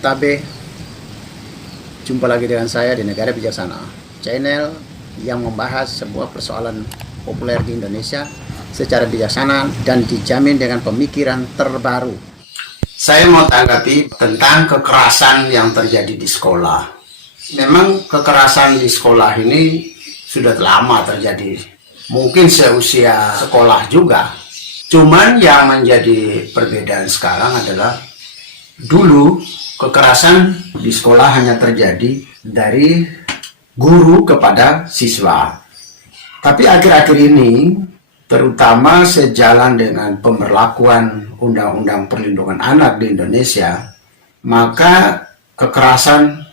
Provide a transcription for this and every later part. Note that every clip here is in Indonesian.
Tabe, jumpa lagi dengan saya di Negara Bijaksana, channel yang membahas sebuah persoalan populer di Indonesia secara bijaksana dan dijamin dengan pemikiran terbaru. Saya mau tanggapi tentang kekerasan yang terjadi di sekolah. Memang kekerasan di sekolah ini sudah lama terjadi, mungkin seusia sekolah juga. Cuman yang menjadi perbedaan sekarang adalah dulu kekerasan di sekolah hanya terjadi dari guru kepada siswa. Tapi akhir-akhir ini, terutama sejalan dengan pemberlakuan Undang-Undang Perlindungan Anak di Indonesia, maka kekerasan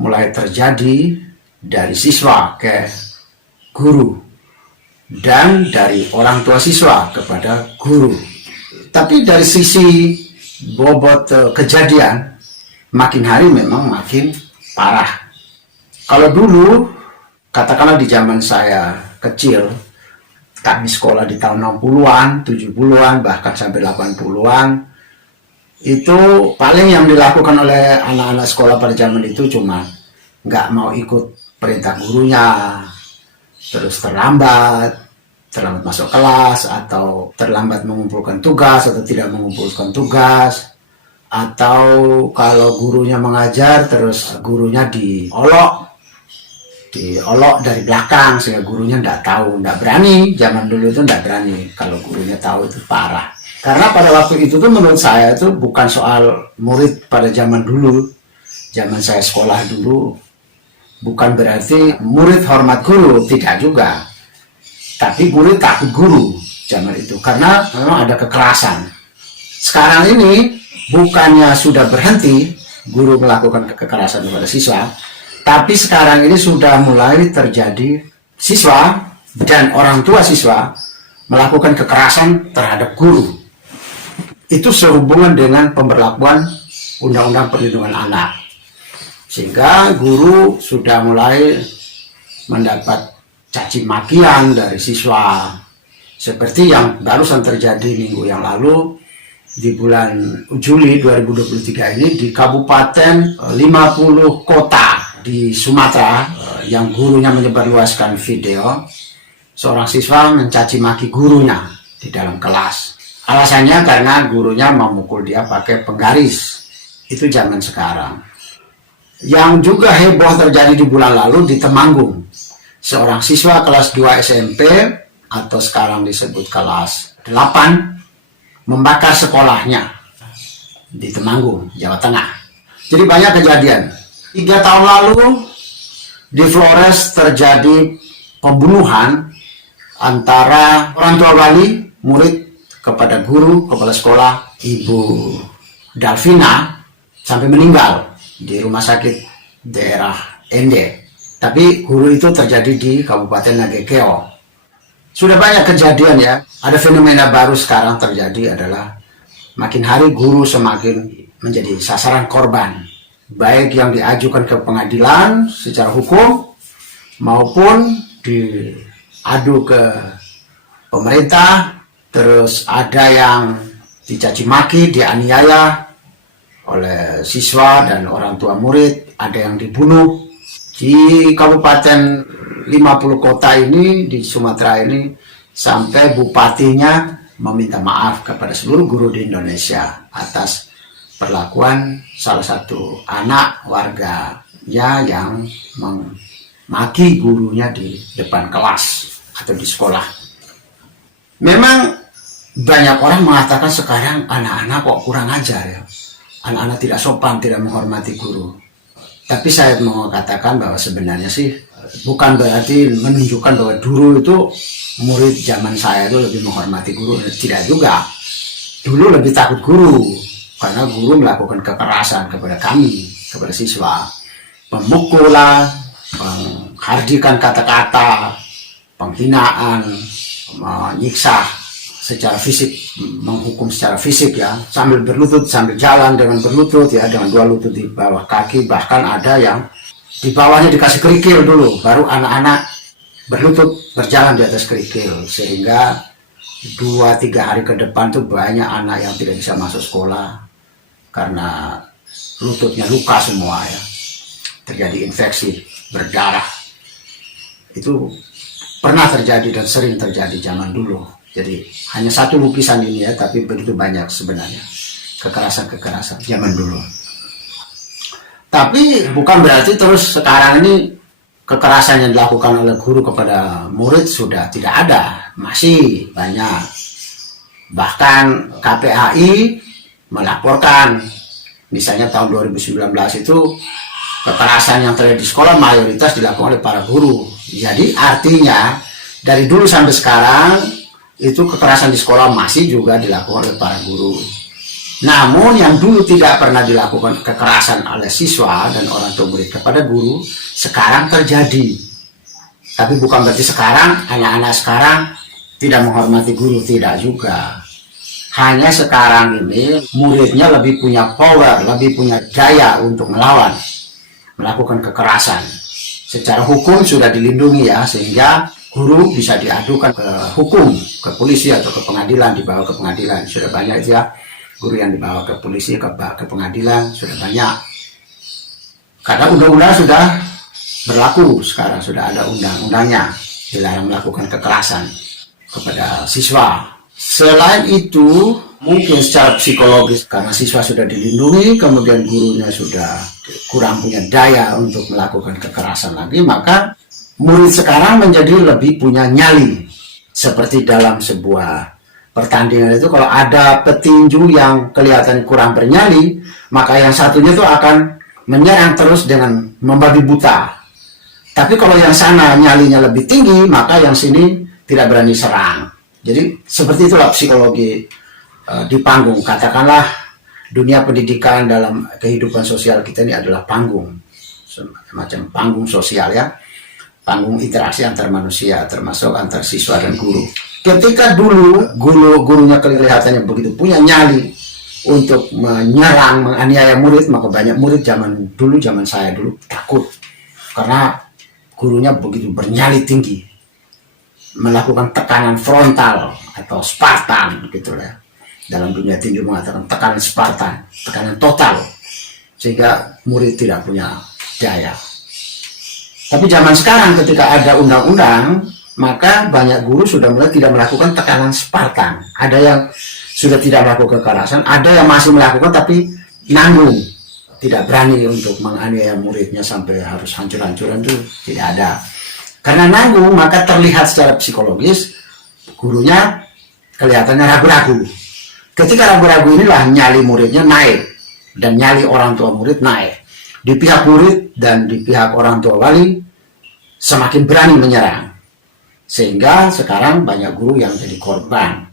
mulai terjadi dari siswa ke guru dan dari orang tua siswa kepada guru. Tapi dari sisi bobot kejadian, makin hari memang makin parah. Kalau dulu, katakanlah di zaman saya kecil, kami sekolah di tahun 60-an, 70-an, bahkan sampai 80-an, itu paling yang dilakukan oleh anak-anak sekolah pada zaman itu cuma nggak mau ikut perintah gurunya, terus terlambat masuk kelas, atau terlambat mengumpulkan tugas, atau tidak mengumpulkan tugas, atau kalau gurunya mengajar terus gurunya diolok dari belakang sehingga gurunya tidak tahu, tidak berani. Zaman dulu itu tidak berani, kalau gurunya tahu itu parah. Karena pada waktu itu tuh menurut saya itu bukan soal murid pada zaman dulu, zaman saya sekolah dulu, bukan berarti murid hormat guru, tidak juga. Tapi murid takut guru zaman itu karena memang ada kekerasan. Sekarang ini bukannya sudah berhenti guru melakukan kekerasan kepada siswa, tapi sekarang ini sudah mulai terjadi siswa dan orang tua siswa melakukan kekerasan terhadap guru. Itu sehubungan dengan pemberlakuan Undang-Undang Perlindungan Anak. Sehingga guru sudah mulai mendapat caci makian dari siswa. Seperti yang barusan terjadi minggu yang lalu, di bulan Juli 2023 ini di Kabupaten 50 kota di Sumatera yang gurunya menyebarluaskan video seorang siswa mencaci maki gurunya di dalam kelas. Alasannya karena gurunya memukul dia pakai penggaris. Itu zaman sekarang. Yang juga heboh terjadi di bulan lalu di Temanggung. Seorang siswa kelas 2 SMP atau sekarang disebut kelas 8 membakar sekolahnya di Temanggung, Jawa Tengah. Jadi banyak kejadian. 3 tahun lalu di Flores terjadi pembunuhan antara orang tua wali, murid kepada guru, kepala sekolah, Ibu Dalvina, sampai meninggal di rumah sakit daerah Ende. Tapi guru itu terjadi di Kabupaten Nagekeo. Sudah banyak kejadian ya. Ada fenomena baru sekarang terjadi adalah makin hari guru semakin menjadi sasaran korban. Baik yang diajukan ke pengadilan secara hukum maupun diadu ke pemerintah. Terus ada yang dicaci maki, dianiaya oleh siswa dan orang tua murid. Ada yang dibunuh. Di Kabupaten 50 kota ini di Sumatera ini sampai bupatinya meminta maaf kepada seluruh guru di Indonesia atas perlakuan salah satu anak warganya yang memaki gurunya di depan kelas atau di sekolah. Memang banyak orang mengatakan sekarang anak-anak kok kurang ajar ya. Anak-anak tidak sopan, tidak menghormati guru. Tapi saya mau katakan bahwa sebenarnya sih bukan berarti menunjukkan bahwa dulu itu murid zaman saya itu lebih menghormati guru. Tidak juga. Dulu lebih takut guru karena guru melakukan kekerasan kepada kami, kepada siswa. Pemukulan, menghardikan kata-kata, penghinaan, menyiksa secara fisik, menghukum secara fisik ya, sambil berlutut, sambil jalan dengan berlutut ya, dengan 2 lutut di bawah kaki, bahkan ada yang di bawahnya dikasih kerikil dulu, baru anak-anak berlutut berjalan di atas kerikil, sehingga 2-3 hari ke depan tuh banyak anak yang tidak bisa masuk sekolah karena lututnya luka semua ya, terjadi infeksi berdarah. Itu pernah terjadi dan sering terjadi zaman dulu. Jadi hanya satu lukisan ini ya, tapi begitu banyak sebenarnya kekerasan-kekerasan zaman dulu. Tapi bukan berarti terus sekarang ini kekerasan yang dilakukan oleh guru kepada murid sudah tidak ada, masih banyak. Bahkan KPAI melaporkan, misalnya tahun 2019 itu kekerasan yang terjadi di sekolah mayoritas dilakukan oleh para guru. Jadi artinya dari dulu sampai sekarang itu kekerasan di sekolah masih juga dilakukan oleh para guru. Namun yang dulu tidak pernah dilakukan kekerasan oleh siswa dan orang tua murid kepada guru, sekarang terjadi. Tapi bukan berarti sekarang anak-anak sekarang tidak menghormati guru, tidak juga. Hanya sekarang ini muridnya lebih punya power, lebih punya daya untuk melawan, melakukan kekerasan. Secara hukum sudah dilindungi ya, sehingga guru bisa diadukan ke hukum, ke polisi atau ke pengadilan, dibawa ke pengadilan. Sudah banyak ya guru yang dibawa ke polisi, ke pengadilan, sudah banyak. Karena undang-undang sudah berlaku sekarang, sudah ada undang-undangnya, dilarang melakukan kekerasan kepada siswa. Selain itu, mungkin secara psikologis, karena siswa sudah dilindungi, kemudian gurunya sudah kurang punya daya untuk melakukan kekerasan lagi, maka murid sekarang menjadi lebih punya nyali. Seperti dalam sebuah pertandingan itu, kalau ada petinju yang kelihatan kurang bernyali, maka yang satunya itu akan menyerang terus dengan membabi buta. Tapi kalau yang sana nyalinya lebih tinggi, maka yang sini tidak berani serang. Jadi seperti itulah psikologi di panggung. Katakanlah dunia pendidikan dalam kehidupan sosial kita ini adalah panggung, semacam panggung sosial ya, panggung interaksi antar manusia, termasuk antar siswa dan guru. Ketika dulu gurunya kelihatannya begitu punya nyali untuk menyerang, menganiaya murid, maka banyak murid zaman saya dulu takut karena gurunya begitu bernyali tinggi, melakukan tekanan frontal atau Spartan gitu ya. Dalam dunia tinju mengatakan tekanan Spartan, tekanan total, sehingga murid tidak punya daya. Tapi zaman sekarang ketika ada undang-undang, maka banyak guru sudah mulai tidak melakukan tekanan Spartan. Ada yang sudah tidak melakukan kekerasan, ada yang masih melakukan tapi nanggung, tidak berani untuk menganiaya muridnya sampai harus hancur-hancuran, itu tidak ada. Karena nanggung, maka terlihat secara psikologis gurunya kelihatannya ragu-ragu. Ketika ragu-ragu inilah nyali muridnya naik dan nyali orang tua murid naik. Di pihak murid dan di pihak orang tua wali semakin berani menyerang. Sehingga sekarang banyak guru yang jadi korban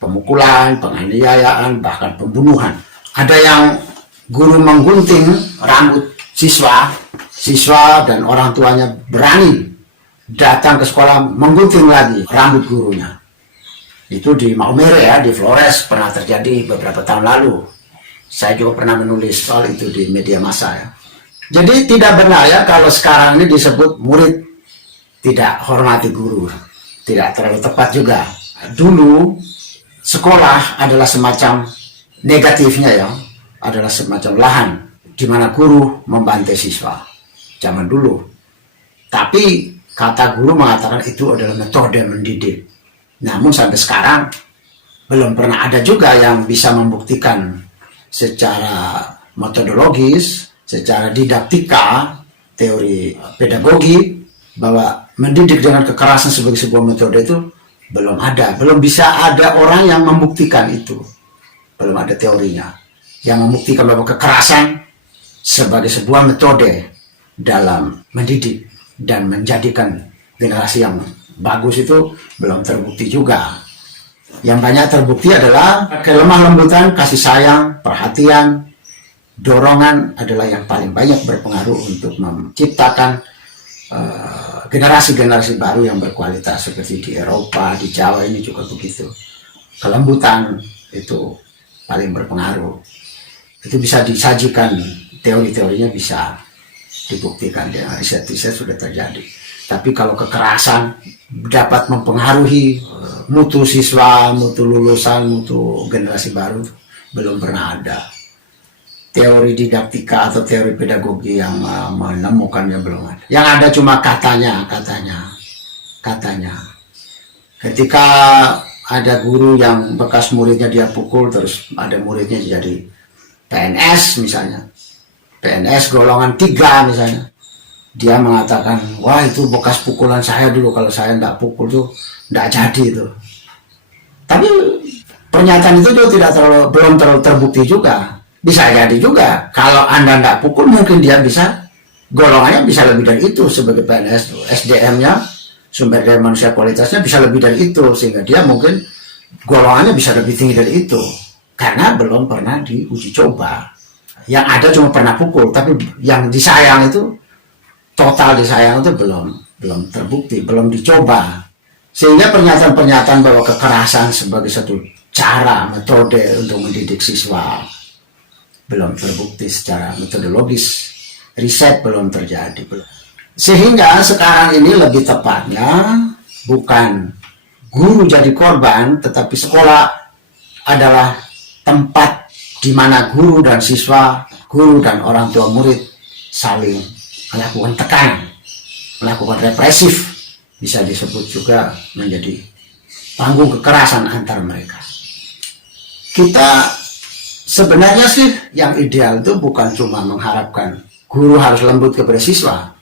pemukulan, penganiayaan, bahkan pembunuhan. Ada yang guru menggunting rambut siswa dan orang tuanya berani datang ke sekolah menggunting lagi rambut gurunya. Itu di Maumere ya, di Flores pernah terjadi beberapa tahun lalu. Saya juga pernah menulis soal itu di media massa ya. Jadi tidak benar ya kalau sekarang ini disebut murid tidak hormati guru, tidak terlalu tepat juga. Dulu sekolah adalah semacam negatifnya ya, adalah semacam lahan di mana guru membantai siswa zaman dulu. Tapi kata guru mengatakan itu adalah metode mendidik. Namun sampai sekarang belum pernah ada juga yang bisa membuktikan secara metodologis, secara didaktika, teori pedagogi, bahwa mendidik dengan kekerasan sebagai sebuah metode itu belum ada. Belum bisa ada orang yang membuktikan itu. Belum ada teorinya yang membuktikan bahwa kekerasan sebagai sebuah metode dalam mendidik dan menjadikan generasi yang bagus itu belum terbukti juga. Yang banyak terbukti adalah kelemah lembutan, kasih sayang, perhatian, dorongan adalah yang paling banyak berpengaruh untuk menciptakan generasi-generasi baru yang berkualitas. Seperti di Eropa, di Jawa ini juga begitu. Kelembutan itu paling berpengaruh. Itu bisa disajikan, teori-teorinya bisa dibuktikan, dengan riset-riset sudah terjadi. Tapi kalau kekerasan dapat mempengaruhi mutu siswa, mutu lulusan, mutu generasi baru, belum pernah ada. teori didaktika atau teori pedagogi yang menemukannya belum ada. Yang ada cuma katanya. Ketika ada guru yang bekas muridnya dia pukul, terus ada muridnya jadi PNS misalnya, PNS golongan 3 misalnya, dia mengatakan, wah itu bekas pukulan saya dulu, kalau saya tidak pukul tuh tidak jadi itu. Tapi pernyataan itu juga belum terlalu terbukti juga. Bisa jadi juga kalau Anda tidak pukul, mungkin dia bisa, golongannya bisa lebih dari itu sebagai PNS, SDM-nya, sumber daya manusia kualitasnya bisa lebih dari itu, sehingga dia mungkin golongannya bisa lebih tinggi dari itu, karena belum pernah diuji coba. Yang ada cuma pernah pukul, tapi yang disayang itu, total disayang itu belum terbukti, belum dicoba. Sehingga pernyataan-pernyataan bahwa kekerasan sebagai satu cara, metode untuk mendidik siswa belum terbukti secara metodologis, riset belum terjadi. Sehingga sekarang ini lebih tepatnya bukan guru jadi korban, tetapi sekolah adalah tempat di mana guru dan siswa, guru dan orang tua murid saling melakukan tekanan, melakukan represif, bisa disebut juga menjadi panggung kekerasan antar mereka. Kita sebenarnya sih yang ideal itu bukan cuma mengharapkan guru harus lembut kepada siswa,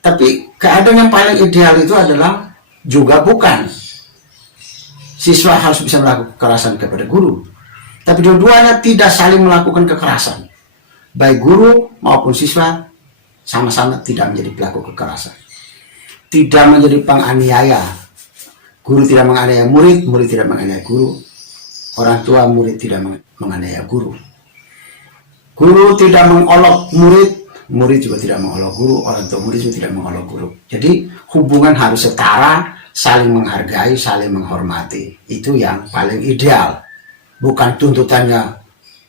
tapi keadaan yang paling ideal itu adalah juga bukan siswa harus bisa melakukan kekerasan kepada guru, tapi dua-duanya tidak saling melakukan kekerasan. Baik guru maupun siswa sama-sama tidak menjadi pelaku kekerasan, tidak menjadi penganiaya. Guru tidak menganiaya murid, murid tidak menganiaya guru, orang tua murid tidak menganiaya guru. Guru tidak mengolok murid, murid juga tidak mengolok guru, orang tua murid juga tidak mengolok guru. Jadi hubungan harus setara, saling menghargai, saling menghormati. Itu yang paling ideal. Bukan tuntutannya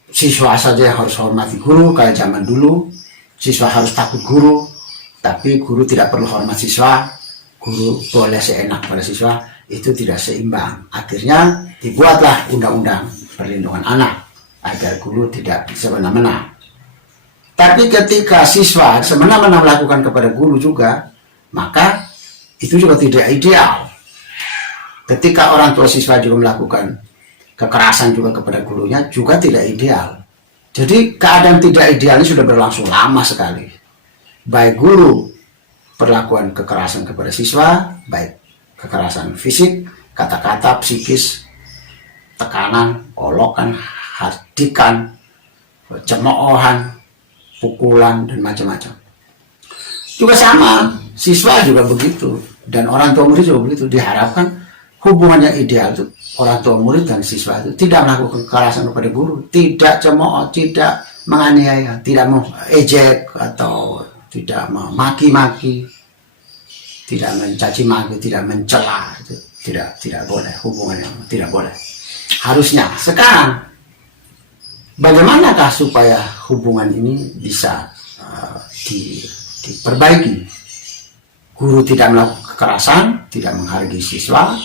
siswa saja yang harus hormati guru kayak zaman dulu, siswa harus takut guru, tapi guru tidak perlu hormat siswa, guru boleh seenak pada siswa. Itu tidak seimbang. Akhirnya dibuatlah undang-undang perlindungan anak agar guru tidak semena-mena. Tapi ketika siswa semena-mena melakukan kepada guru juga, maka itu juga tidak ideal. Ketika orang tua siswa juga melakukan kekerasan juga kepada gurunya, juga tidak ideal. Jadi keadaan tidak ideal ini sudah berlangsung lama sekali. Baik guru perlakuan kekerasan kepada siswa, baik kekerasan fisik, kata-kata, psikis, tekanan, olokan, hardikan, cemoohan, pukulan, dan macam-macam. Juga sama, siswa juga begitu, dan orang tua murid juga begitu. Diharapkan hubungan yang ideal itu orang tua murid dan siswa itu tidak melakukan kekerasan kepada guru, tidak cemooh, tidak menganiaya, tidak mengejek atau tidak memaki-maki, tidak mencaci maki, tidak mencela, itu tidak boleh, hubungan yang tidak boleh. Harusnya sekarang bagaimanakah supaya hubungan ini bisa diperbaiki? Guru tidak melakukan kekerasan, tidak menghargai siswa,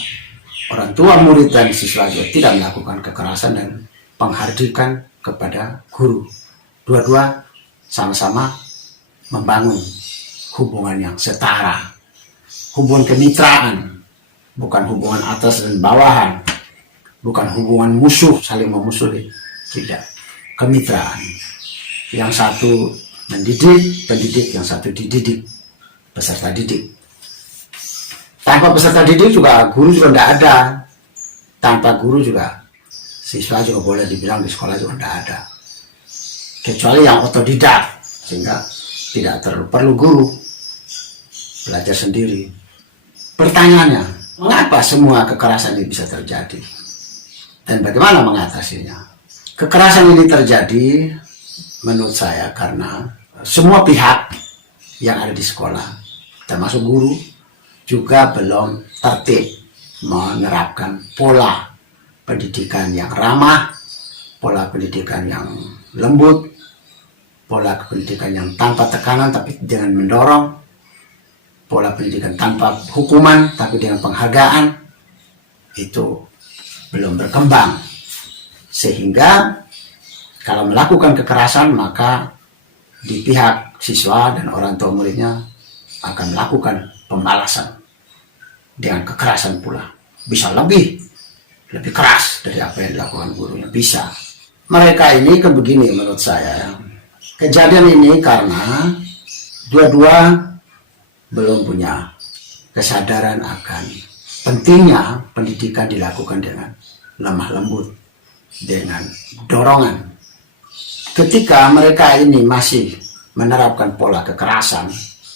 orang tua murid dan siswa juga tidak melakukan kekerasan dan penghardikan kepada guru. Dua-dua sama-sama membangun hubungan yang setara, hubungan kemitraan, bukan hubungan atas dan bawahan, bukan hubungan musuh saling memusuhi, tidak, kemitraan. Yang satu mendidik, pendidik, yang satu dididik, peserta didik. Tanpa peserta didik juga guru juga tidak ada, tanpa guru juga siswa juga boleh dibilang di sekolah juga tidak ada, kecuali yang otodidak, sehingga tidak perlu guru, belajar sendiri. Pertanyaannya, mengapa semua kekerasan ini bisa terjadi? Dan bagaimana mengatasinya? Kekerasan ini terjadi menurut saya karena semua pihak yang ada di sekolah, termasuk guru, juga belum tertib menerapkan pola pendidikan yang ramah, pola pendidikan yang lembut, pola pendidikan yang tanpa tekanan tapi dengan mendorong, pola pendidikan tanpa hukuman tapi dengan penghargaan. Itu belum berkembang, sehingga Kalau melakukan kekerasan, maka di pihak siswa dan orang tua muridnya akan melakukan pembalasan dengan kekerasan pula. Bisa lebih keras dari apa yang dilakukan gurunya, bisa. Mereka ini kan begini menurut saya. Kejadian ini karena dua-dua belum punya kesadaran akan pentingnya pendidikan dilakukan dengan lemah lembut, dengan dorongan. Ketika mereka ini masih menerapkan pola kekerasan,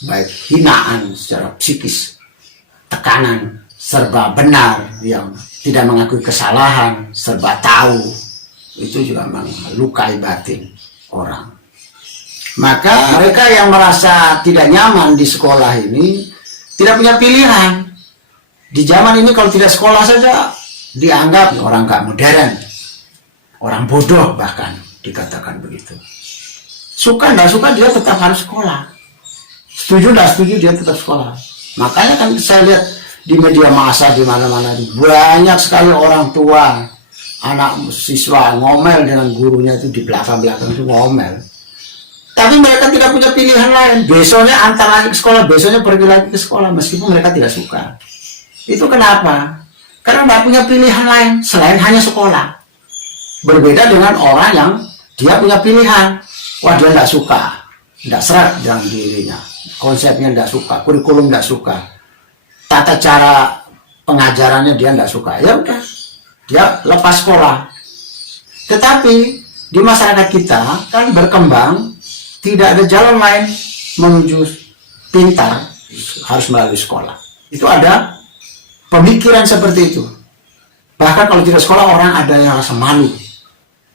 baik hinaan secara psikis, tekanan, serba benar, yang tidak mengakui kesalahan, serba tahu, itu juga melukai batin orang. Maka mereka yang merasa tidak nyaman di sekolah ini tidak punya pilihan. Di zaman ini kalau tidak sekolah saja dianggap orang gak modern, orang bodoh, bahkan dikatakan begitu. Suka tidak suka dia tetap harus sekolah, setuju tidak setuju dia tetap sekolah. Makanya kan saya lihat di media massa di mana-mana banyak sekali orang tua anak siswa ngomel dengan gurunya itu di belakang-belakang itu ngomel. Tapi mereka tidak punya pilihan lain. Besoknya antar lagi ke sekolah, besoknya pergi lagi ke sekolah meskipun mereka tidak suka. Itu kenapa? Karena tidak punya pilihan lain selain hanya sekolah. Berbeda dengan orang yang dia punya pilihan. Wah, dia tidak suka, tidak serat dengan dirinya, konsepnya tidak suka, kurikulum tidak suka, tata cara pengajarannya dia tidak suka. Ya udah, dia lepas sekolah. Tetapi di masyarakat kita kan berkembang, tidak ada jalan lain menuju pintar harus melalui sekolah. Itu ada pemikiran seperti itu. Bahkan kalau tidak sekolah, orang ada yang rasa malu,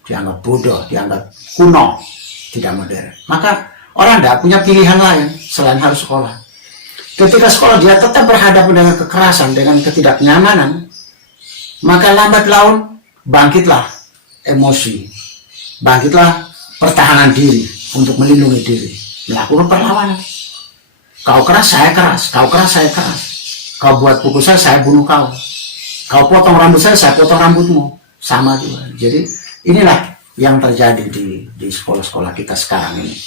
dianggap bodoh, dianggap kuno, tidak modern. Maka orang tidak punya pilihan lain selain harus sekolah. Ketika sekolah dia tetap berhadapan dengan kekerasan, dengan ketidaknyamanan, maka lambat laun bangkitlah emosi, bangkitlah pertahanan diri untuk melindungi diri, melakukan perlawanan. Kau keras, saya keras. Kau keras, saya keras. Kau buat pukul saya bunuh kau. Kau potong rambut saya potong rambutmu. Sama juga. Jadi inilah yang terjadi di sekolah-sekolah kita sekarang ini.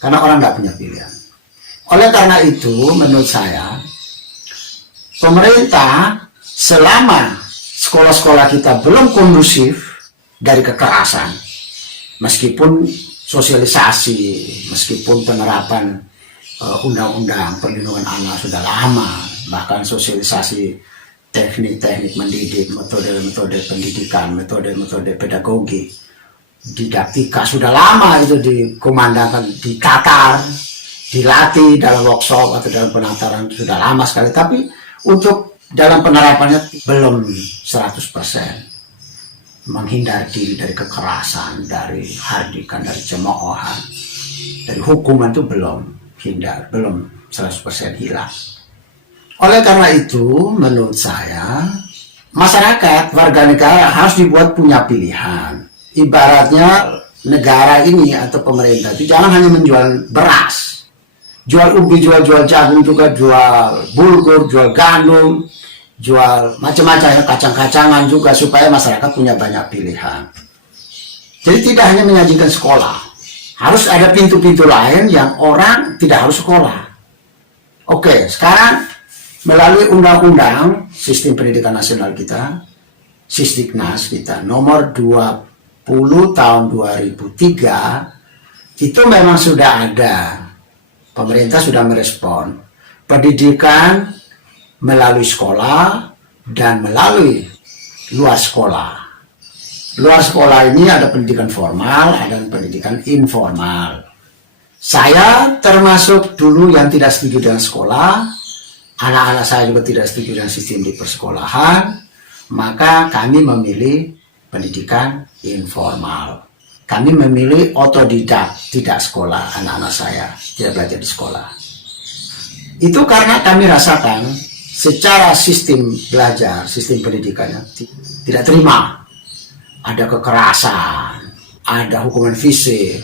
Karena orang tidak punya pilihan. Oleh karena itu, menurut saya, pemerintah selama sekolah-sekolah kita belum kondusif dari kekerasan, meskipun sosialisasi, meskipun penerapan undang-undang perlindungan anak sudah lama, bahkan sosialisasi teknik-teknik mendidik, metode-metode pendidikan, metode-metode pedagogi, didaktika sudah lama itu dikumandangkan, ditatar, dilatih dalam workshop atau dalam penataran sudah lama sekali. Tapi untuk dalam penerapannya belum 100%. Menghindar diri dari kekerasan, dari hardikan, dari cemoohan, dari hukuman itu belum hindar, belum 100% hilang. Oleh karena itu, menurut saya, masyarakat, warga negara harus dibuat punya pilihan. Ibaratnya negara ini atau pemerintah itu jangan hanya menjual beras, jual ubi, jual jagung, juga jual bulgur, jual gandum, jual macam-macam, kacang-kacangan juga, supaya masyarakat punya banyak pilihan. Jadi tidak hanya menyajikan sekolah, harus ada pintu-pintu lain yang orang tidak harus sekolah. Oke, sekarang melalui undang-undang sistem pendidikan nasional kita, Sisdiknas kita nomor 20 tahun 2003, itu memang sudah ada, pemerintah sudah merespon pendidikan melalui sekolah dan melalui luar sekolah. Luar sekolah ini ada pendidikan formal, ada pendidikan informal. Saya termasuk dulu yang tidak setuju dengan sekolah. Anak-anak saya juga tidak setuju dengan sistem di persekolahan. Maka kami memilih pendidikan informal. Kami memilih otodidak, tidak sekolah. Anak-anak saya tidak belajar di sekolah. Itu karena kami rasakan secara sistem belajar, sistem pendidikannya tidak terima. Ada kekerasan, ada hukuman fisik,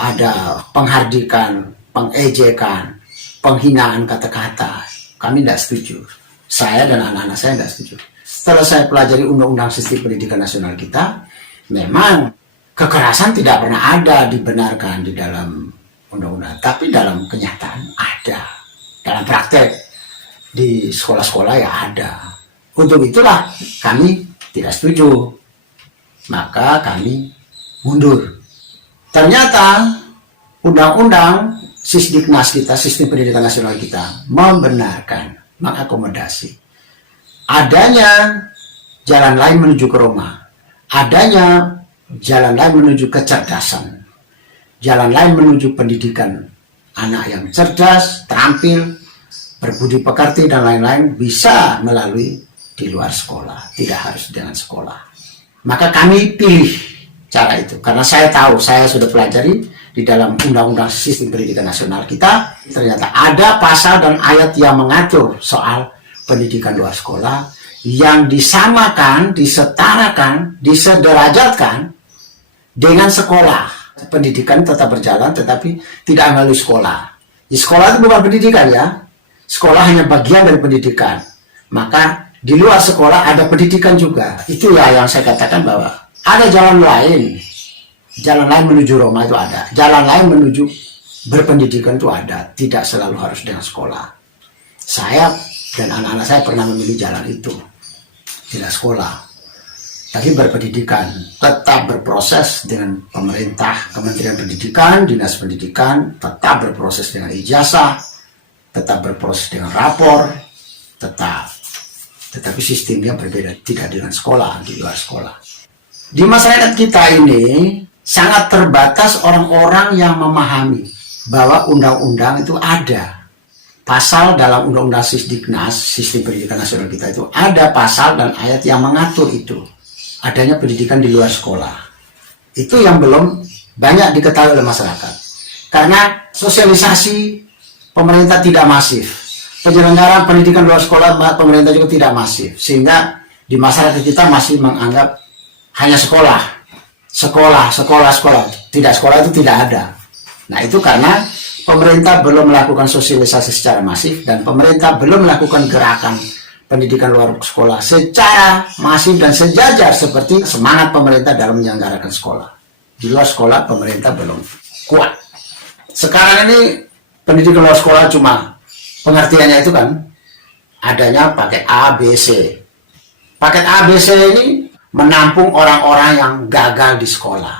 ada penghardikan, pengejekan, penghinaan kata-kata. Kami tidak setuju. Saya dan anak-anak saya tidak setuju. Setelah saya pelajari undang-undang sistem pendidikan nasional kita, memang kekerasan tidak pernah ada dibenarkan di dalam undang-undang, tapi dalam kenyataan ada, dalam praktek di sekolah-sekolah ya ada. Untuk itulah kami tidak setuju, maka kami mundur. Ternyata undang-undang Sisdiknas kita, sistem pendidikan nasional kita, membenarkan, mengakomodasi adanya jalan lain menuju ke Roma, adanya jalan lain menuju kecerdasan, jalan lain menuju pendidikan anak yang cerdas, terampil, berbudi pekerti dan lain-lain bisa melalui di luar sekolah, tidak harus dengan sekolah. Maka kami pilih cara itu karena saya tahu, saya sudah pelajari di dalam undang-undang sistem pendidikan nasional kita, ternyata ada pasal dan ayat yang mengatur soal pendidikan luar sekolah yang disamakan, disetarakan, disederajatkan dengan sekolah. Pendidikan tetap berjalan tetapi tidak melalui sekolah. Di sekolah itu bukan pendidikan ya. Sekolah hanya bagian dari pendidikan. Maka di luar sekolah ada pendidikan juga. Itulah yang saya katakan bahwa ada jalan lain. Jalan lain menuju Roma itu ada. Jalan lain menuju berpendidikan itu ada. Tidak selalu harus dengan sekolah. Saya dan anak-anak saya pernah memilih jalan itu. Tidak sekolah, tapi berpendidikan. Tetap berproses dengan pemerintah, Kementerian Pendidikan, Dinas Pendidikan. Tetap berproses dengan ijazah. Tetap berproses dengan rapor. Tetap. Tetapi sistemnya berbeda. Tidak dengan sekolah, di luar sekolah. Di masyarakat kita ini sangat terbatas orang-orang yang memahami bahwa undang-undang itu ada. Pasal dalam undang-undang Sisdiknas, sistem pendidikan nasional kita itu ada pasal dan ayat yang mengatur itu. Adanya pendidikan di luar sekolah. Itu yang belum banyak diketahui oleh masyarakat. Karena sosialisasi pemerintah tidak masif. Penyelenggaraan pendidikan luar sekolah pemerintah juga tidak masif. Sehingga di masyarakat kita masih menganggap hanya sekolah. Sekolah. Tidak, sekolah itu tidak ada. Nah, itu karena pemerintah belum melakukan sosialisasi secara masif dan pemerintah belum melakukan gerakan pendidikan luar sekolah secara masif dan sejajar seperti semangat pemerintah dalam menyelenggarakan sekolah. Di luar sekolah pemerintah belum kuat. Sekarang ini pendidikan luar sekolah cuma pengertiannya itu kan adanya paket A, B, C. Paket A, B, C ini menampung orang-orang yang gagal di sekolah,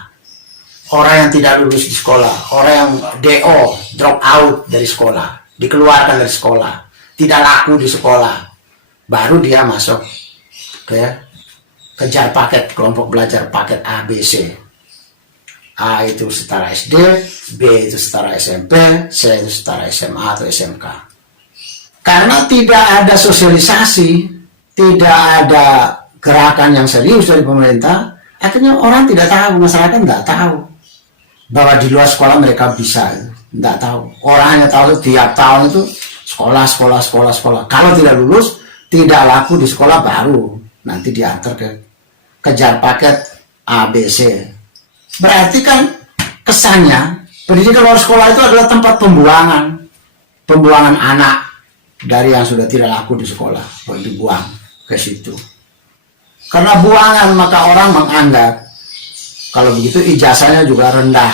orang yang tidak lulus di sekolah, orang yang DO, drop out dari sekolah, dikeluarkan dari sekolah, tidak laku di sekolah, baru dia masuk ke kejar paket, kelompok belajar paket A, B, C. A itu setara SD, B itu setara SMP, C itu setara SMA atau SMK. Karena tidak ada sosialisasi, tidak ada gerakan yang serius dari pemerintah, akhirnya orang tidak tahu, masyarakat tidak tahu bahwa di luar sekolah mereka bisa, tidak tahu. Orang hanya tahu tiap tahun itu sekolah. Kalau tidak lulus, tidak laku di sekolah, baru nanti diantar ke kejar paket A, B, C. Berarti kan kesannya pendidikan luar sekolah itu adalah tempat pembuangan anak dari yang sudah tidak laku di sekolah, dibuang ke situ. Karena buangan maka orang menganggap kalau begitu ijazahnya juga rendah,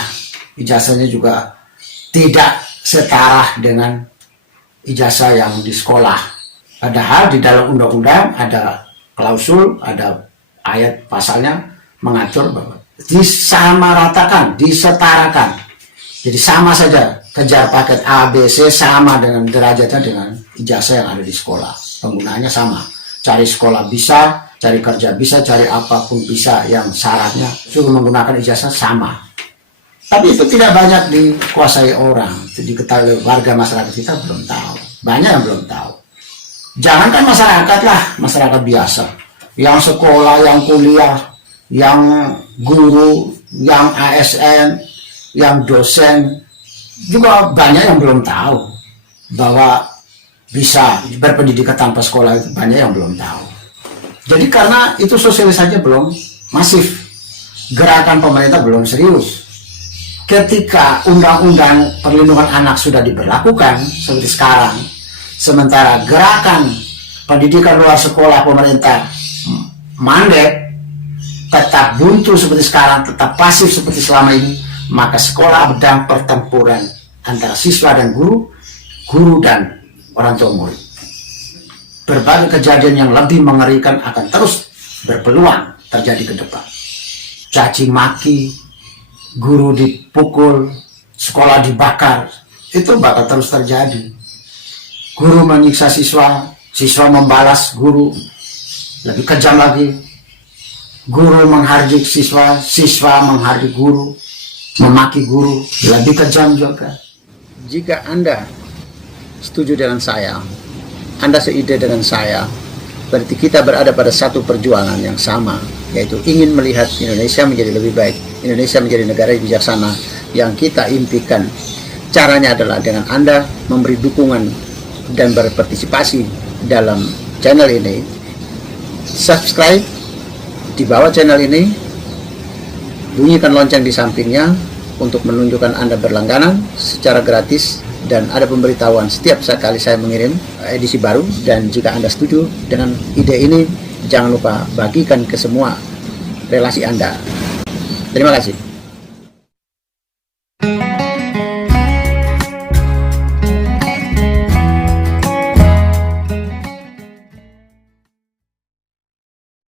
ijazahnya juga tidak setara dengan ijazah yang di sekolah. Padahal di dalam undang-undang ada klausul, ada ayat pasalnya mengatur bahwa disamaratakan, disetarakan. Jadi sama saja kejar paket A, B, C sama dengan derajatnya dengan ijazah yang ada di sekolah. Penggunaannya sama. Cari sekolah bisa, cari kerja bisa, cari apapun bisa yang syaratnya suruh menggunakan ijazah sama. Tapi itu tidak banyak dikuasai orang, itu diketahui warga masyarakat kita belum tahu. Banyak yang belum tahu. Jangankan masyarakat lah, masyarakat biasa, yang sekolah, yang kuliah, yang guru, yang ASN, yang dosen, juga banyak yang belum tahu bahwa bisa berpendidikan tanpa sekolah, itu banyak yang belum tahu. Jadi karena itu sosialisasinya belum masif, gerakan pemerintah belum serius. Ketika undang-undang perlindungan anak sudah diberlakukan seperti sekarang, sementara gerakan pendidikan luar sekolah pemerintah mandek, tetap tetap buntu seperti sekarang, tetap pasif seperti selama ini, maka sekolah sedang pertempuran antara siswa dan guru, guru dan orang tua murid. Berbagai kejadian yang lebih mengerikan akan terus berpeluang terjadi ke depan. Caci maki, guru dipukul, sekolah dibakar, itu bakal terus terjadi. Guru menyiksa siswa, siswa membalas guru, lebih kejam lagi. Guru menghardik siswa, siswa menghardik guru, memaki guru, lebih kejam juga. Jika Anda setuju dengan saya, Anda seide dengan saya, berarti kita berada pada satu perjuangan yang sama, yaitu ingin melihat Indonesia menjadi lebih baik, Indonesia menjadi negara yang bijaksana yang kita impikan. Caranya adalah dengan Anda memberi dukungan dan berpartisipasi dalam channel ini. Subscribe di bawah channel ini, bunyikan lonceng di sampingnya untuk menunjukkan Anda berlangganan secara gratis, dan ada pemberitahuan setiap kali saya mengirim edisi baru. Dan jika Anda setuju dengan ide ini, jangan lupa bagikan ke semua relasi Anda. Terima kasih.